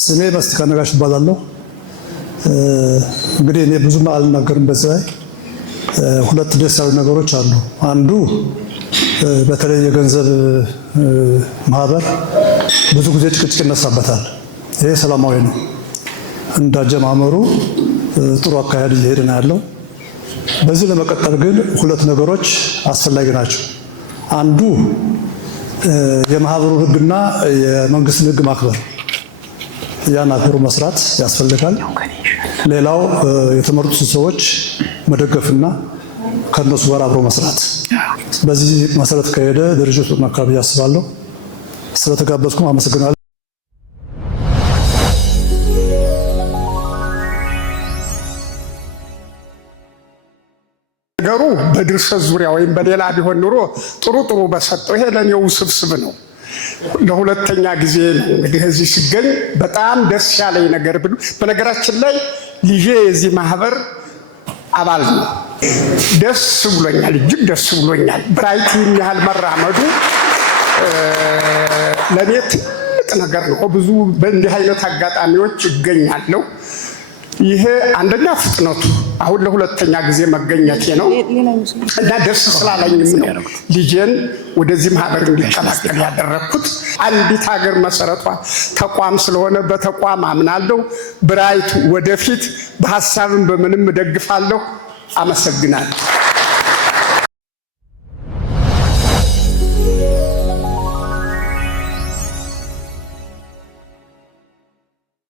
ስሜ መስቲካ ነጋሽ ይባላለሁ። እንግዲህ እኔ ብዙም አልናገርም። በዛ ሁለት ደስ ያሉ ነገሮች አሉ። አንዱ በተለይ የገንዘብ ማህበር ብዙ ጊዜ ጭቅጭቅ ይነሳበታል። ይሄ ሰላማዊ ነው። እንዳጀማመሩ ጥሩ አካሄድ እየሄደ ነው ያለው። በዚህ ለመቀጠል ግን ሁለት ነገሮች አስፈላጊ ናቸው። አንዱ የማህበሩ ህግና የመንግስትን ህግ ማክበር፣ ያን አክብሮ መስራት ያስፈልጋል። ሌላው የተመረጡ ሰዎች መደገፍና ከነሱ ጋር አብሮ መስራት። በዚህ መሰረት ከሄደ ድርጅቱ አካባቢ ያስባለሁ። ስለተጋበዝኩም አመሰግናለሁ። ነገሩ በድርሰት ዙሪያ ወይም በሌላ ቢሆን ኑሮ ጥሩ በሰጠው። ይሄ ለኔ ውስብስብ ነው። ለሁለተኛ ጊዜ ነው እንግዲህ እዚህ ሲገኝ በጣም ደስ ያለኝ ነገር ብሉ። በነገራችን ላይ ልጄ የዚህ ማህበር አባል ነው። ደስ ብሎኛል፣ እጅግ ደስ ብሎኛል። ብራይት ያህል መራመዱ ለኔ ትልቅ ነገር ነው። ብዙ በእንዲህ አይነት አጋጣሚዎች ይገኛለሁ። ይሄ አንደኛ ፍጥነቱ አሁን ለሁለተኛ ጊዜ መገኘቴ ነው እና ደስ ስላለኝም ነው ልጄን ወደዚህ ማህበር እንዲቀላቀል ያደረኩት። አንዲት ሀገር መሰረቷ ተቋም ስለሆነ በተቋም አምናለሁ። ብራይት ወደፊት በሐሳብም በምንም እደግፋለሁ። አመሰግናለሁ።